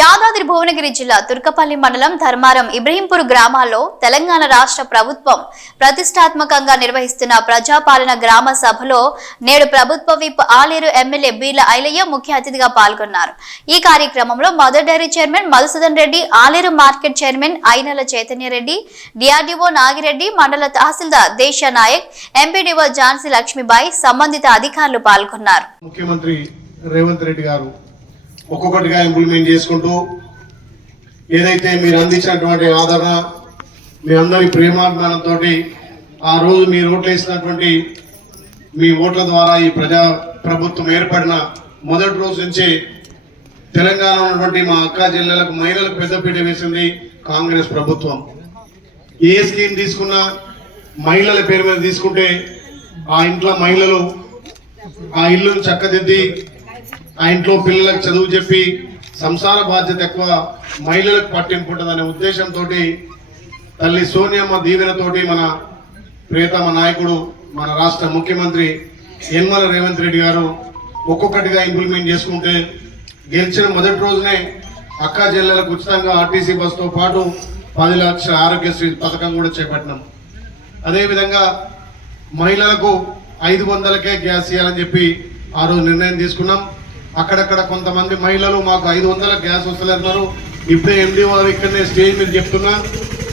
యాదాద్రి భువనగిరి జిల్లా తుర్కపల్లి మండలం ధర్మారం ఇబ్రహీంపూర్ గ్రామాల్లో తెలంగాణ రాష్ట్ర ప్రభుత్వం ప్రతిష్టాత్మకంగా నిర్వహిస్తున్న ప్రజాపాలన గ్రామ సభలో నేడు ప్రభుత్వ విప్ ఆలేరు ఎమ్మెల్యే బీర్ల ఐలయ్య ముఖ్య అతిథిగా పాల్గొన్నారు. ఈ కార్యక్రమంలో Mother Dairy chairman Madhusudan Reddy, Aler market chairman Ainala Chaitanyareddy, DRDO Nagireddy, మండల తహసీల్దార్ దేశ నాయక్, ఎంపీడీఓ ఝాన్సీ లక్ష్మీబాయి, సంబంధిత అధికారులు పాల్గొన్నారు. ముఖ్యమంత్రి రేవంత్ రెడ్డి గారు ఒక్కొక్కటిగా ఇంప్లిమెంట్ చేసుకుంటూ ఏదైతే మీరు అందించినటువంటి ఆదరణ, మీ అందరి ప్రేమాభిమానంతో ఆ రోజు మీరు ఓట్లు వేసినటువంటి మీ ఓట్ల ద్వారా ఈ ప్రజా ప్రభుత్వం ఏర్పడిన మొదటి రోజు నుంచే తెలంగాణ ఉన్నటువంటి మా అక్క జిల్లాలకు మహిళలకు పెద్దపీట వేసింది కాంగ్రెస్ ప్రభుత్వం. ఏ స్కీమ్ తీసుకున్నా మహిళల పేరు మీద తీసుకుంటే ఆ ఇంట్లో మహిళలు ఆ ఇల్లును చక్కదిద్ది ఆ ఇంట్లో పిల్లలకు చదువు చెప్పి సంసార బాధ్యత ఎక్కువ మహిళలకు పట్టింపు ఉంటుందనే ఉద్దేశంతో తల్లి సోనియమ్మ దీవెనతోటి మన ప్రియతమ నాయకుడు మన రాష్ట్ర ముఖ్యమంత్రి యనమల రేవంత్ రెడ్డి గారు ఒక్కొక్కటిగా ఇంప్లిమెంట్ చేసుకుంటే గెలిచిన మొదటి రోజునే అక్క జిల్లాలకు ఉచితంగా ఆర్టీసీ బస్సుతో పాటు 10 లక్షల ఆరోగ్యశ్రీ పథకం కూడా చేపట్టినాం. అదేవిధంగా మహిళలకు 500కే గ్యాస్ ఇవ్వాలని చెప్పి ఆ రోజు నిర్ణయం తీసుకున్నాం. అక్కడక్కడ కొంతమంది మహిళలు మాకు 500 గ్యాస్ వస్తలేరు. ఇప్పుడే ఎండీఓ వారు ఇక్కడనే స్టేజ్ మీద చెప్తున్నా,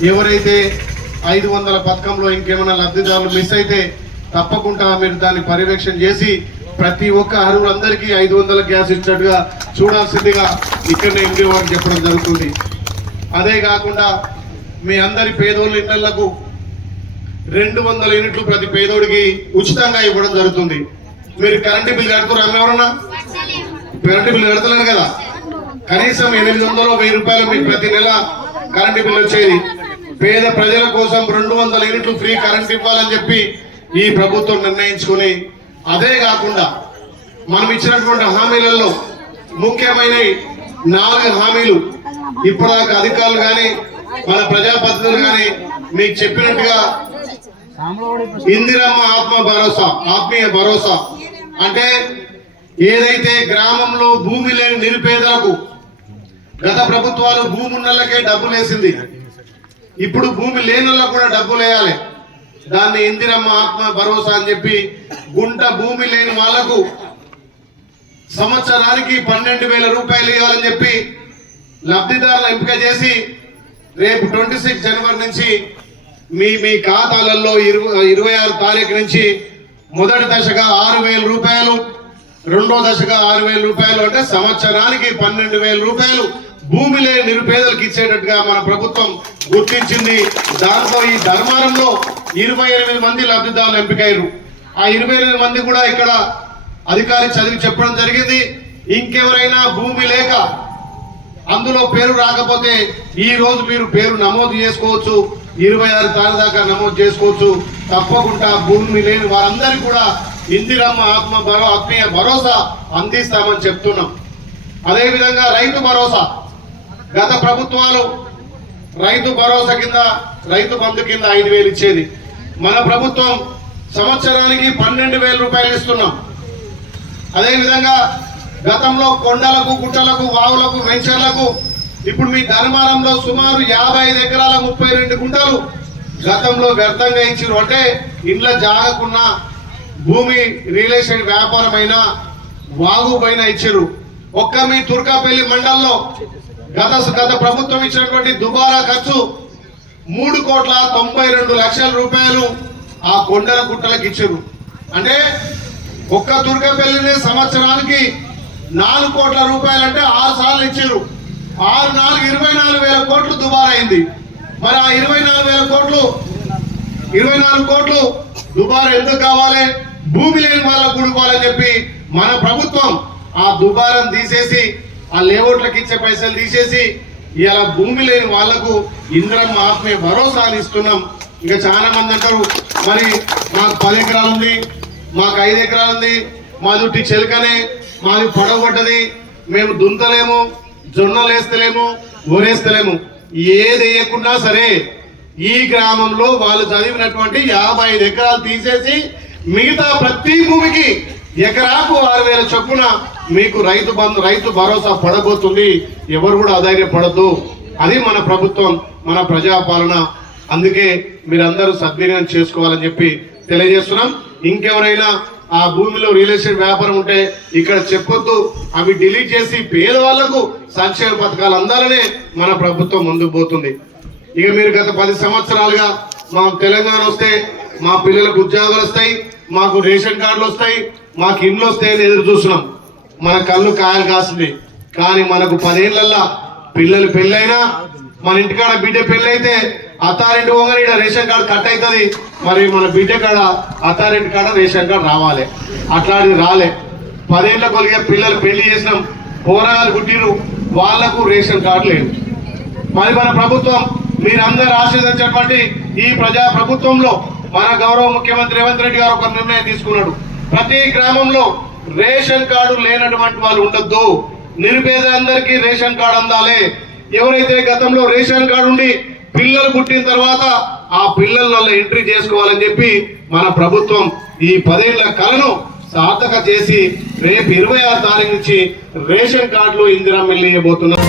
ఎవరైతే 500 పథకంలో ఇంకేమైనా లబ్ధిదారులు మిస్ అయితే తప్పకుండా మీరు దాన్ని పర్యవేక్షణ చేసి ప్రతి ఒక్క అర్హులందరికీ 500 గ్యాస్ ఇచ్చినట్టుగా చూడాల్సిందిగా ఇక్కడనే ఎండీఓ వారు చెప్పడం జరుగుతుంది. అదే కాకుండా మీ అందరి పేదోళ్ళ ఇళ్లకు 200 యూనిట్లు ప్రతి పేదోడికి ఉచితంగా ఇవ్వడం జరుగుతుంది. మీరు కరెంటు బిల్ కడుతున్నారు, ఎవరన్నా కరెంటు బిల్లు కడతలేరు కదా, కనీసం 800 1000 రూపాయలు మీకు ప్రతి నెల కరెంటు బిల్లు వచ్చేది. పేద ప్రజల కోసం 200 యూనిట్లు ఫ్రీ కరెంట్ ఇవ్వాలని చెప్పి ఈ ప్రభుత్వం నిర్ణయించుకుని, అదే కాకుండా మనం ఇచ్చినటువంటి హామీలలో ముఖ్యమైన 4 హామీలు ఇప్పటిదాకా అధికారులు కానీ మన ప్రజాప్రతినిధులు కానీ మీకు చెప్పినట్టుగా ఇందిరమ్మ ఆత్మీయ భరోసా అంటే ఏదైతే గ్రామంలో భూమి లేని నిరుపేదలకు గత ప్రభుత్వాలు భూమి ఉన్నళ్ళకే డబ్బులు వేసింది, ఇప్పుడు భూమి లేని వాళ్ళకు కూడా డబ్బులు వేయాలి. దాన్ని ఇందిరమ్మ ఆత్మ భరోసా అని చెప్పి గుంట భూమి లేని వాళ్లకు సంవత్సరానికి 12,000 రూపాయలు ఇవ్వాలని చెప్పి లబ్ధిదారులు ఎంపిక చేసి రేపు 26 జనవరి నుంచి మీ ఖాతాలలో 26 తారీఖు నుంచి మొదటి దశగా 6,000 రూపాయలు, రెండో దశగా 6,000 రూపాయలు, అంటే సంవత్సరానికి 12,000 రూపాయలు భూమి లేని నిరుపేదలకు ఇచ్చేటట్టుగా మన ప్రభుత్వం గుర్తించింది. దాంతో ఈ ధర్మారంలో 28 మంది లబ్ధిదారులు ఎంపికయ్యారు. ఆ 28 మంది కూడా ఇక్కడ అధికారి చదివి చెప్పడం జరిగింది. ఇంకెవరైనా భూమి లేక అందులో పేరు రాకపోతే ఈ రోజు మీరు పేరు నమోదు చేసుకోవచ్చు, 26 తారీఖు దాకా నమోదు చేసుకోవచ్చు. తప్పకుండా భూమి లేని వారందరికీ కూడా ఇందిరమ్మ ఆత్మీయ భరోసా అందిస్తామని చెప్తున్నాం. అదేవిధంగా రైతు భరోసా, గత ప్రభుత్వాలు రైతు భరోసా కింద రైతు బంధు కింద 5,000 ఇచ్చేది. మన ప్రభుత్వం సంవత్సరానికి 12,000 రూపాయలు ఇస్తున్నాం. అదేవిధంగా గతంలో కొండలకు, గుట్టలకు, వావులకు, వెంచర్లకు ఇప్పుడు మీ ధర్మారంలో సుమారు 55 ఎకరాల 32 గుంటలు గతంలో వ్యర్థంగా ఇచ్చారు. అంటే ఇండ్ల జాగకున్న భూమి రియల్ ఎస్టేట్ వ్యాపారం అయినా వాగు పైన ఇచ్చారు. ఒక్క మీ తుర్కపల్లి మండలంలో గత ప్రభుత్వం ఇచ్చినటువంటి దుబారా ఖర్చు 3,92,00,000 రూపాయలు ఆ కొండల గుట్టలకు ఇచ్చారు. అంటే ఒక్క తుర్కపల్లిని సంవత్సరానికి 4 కోట్ల రూపాయలు, అంటే 6 సార్లు ఇచ్చారు. 6 4 24,000 కోట్లు దుబారా అయింది. మరి ఆ 24 కోట్లు దుబారా ఎందుకు కావాలి? భూమి లేని వాళ్ళకు కూడుకోవాలని చెప్పి మన ప్రభుత్వం ఆ దుబారం తీసేసి ఆ లేఅవుట్లకు ఇచ్చే పైసలు తీసేసి ఇలా భూమి లేని వాళ్లకు ఇందిరమ్మ ఆత్మీయ భరోసా ఇస్తున్నాం. ఇంకా చాలా మంది అంటారు, మరి మాకు 10 ఎకరాలు ఉంది, మాకు 5 ఎకరాలు ఉంది, మాది ఉట్టి చెలకనే, మాది పొడగొట్టది, మేము దుంతలేము, జొన్నలు వేస్తలేము, ఊరేస్తలేము. ఏది వేయకున్నా సరే ఈ గ్రామంలో వాళ్ళు చదివినటువంటి 55 ఎకరాలు తీసేసి మిగతా ప్రతి భూమికి ఎకరాకు 6,000 చొప్పున మీకు రైతు బంధు రైతు భరోసా పడబోతుంది. ఎవరు కూడా అధైర్యపడద్దు. అది మన ప్రభుత్వం, మన ప్రజాపాలన. అందుకే మీరందరూ సద్వినియోగం చేసుకోవాలని చెప్పి తెలియజేస్తున్నాం. ఇంకెవరైనా ఆ భూమిలో రియల్ ఎస్టేట్ వ్యాపారం ఉంటే ఇక్కడ చెప్పొద్దు. అవి డిలీట్ చేసి పేదవాళ్లకు సంక్షేమ పథకాలు అందాలనే మన ప్రభుత్వం ముందుకు పోతుంది. ఇక మీరు గత 10 సంవత్సరాలుగా మాకు తెలంగాణ వస్తే మా పిల్లలకు ఉద్యోగాలు వస్తాయి, మాకు రేషన్ కార్డులు వస్తాయి, మాకు ఇండ్లు వస్తాయని ఎదురు చూస్తున్నాం. మన కళ్ళు కాయలు కాస్తుంది. కానీ మనకు 10 ఏళ్లల్లా పిల్లలు పెళ్ళైనా, మన ఇంటికాడ బిడ్డ పెళ్ళైతే అత్తారింటి పోగానే ఇక్కడ రేషన్ కార్డు కట్ అవుతుంది. మరి మన బిడ్డ కాడ అత్తారింటి కాడ రేషన్ కార్డు రావాలి. అట్లాంటిది రాలే. 10 ఏళ్ళ కొలిగే పిల్లలు పెళ్లి చేసినాం, పోరాగాలు పుట్టిరు, వాళ్లకు రేషన్ కార్డు లేదు. మరి మన ప్రభుత్వం మీరందరూ ఆశీర్వదించినటువంటి ఈ ప్రజా ప్రభుత్వంలో మన గౌరవ ముఖ్యమంత్రి రేవంత్ రెడ్డి గారు ఒక నిర్ణయం తీసుకున్నాడు. ప్రతి గ్రామంలో రేషన్ కార్డు లేనటువంటి వాళ్ళు ఉండొద్దు. నిరుపేదలందరికీ రేషన్ కార్డు అందాలి. ఎవరైతే గతంలో రేషన్ కార్డు ఉండి పిల్లలు పుట్టిన తర్వాత ఆ పిల్లల ఎంట్రీ చేసుకోవాలని చెప్పి మన ప్రభుత్వం ఈ 10 ఏళ్ల కలను సార్థక చేసి రేపు 26 తారీఖు నుంచి రేషన్ కార్డులు ఇందిరా మిల్లు ఇవ్వబోతున్నాం.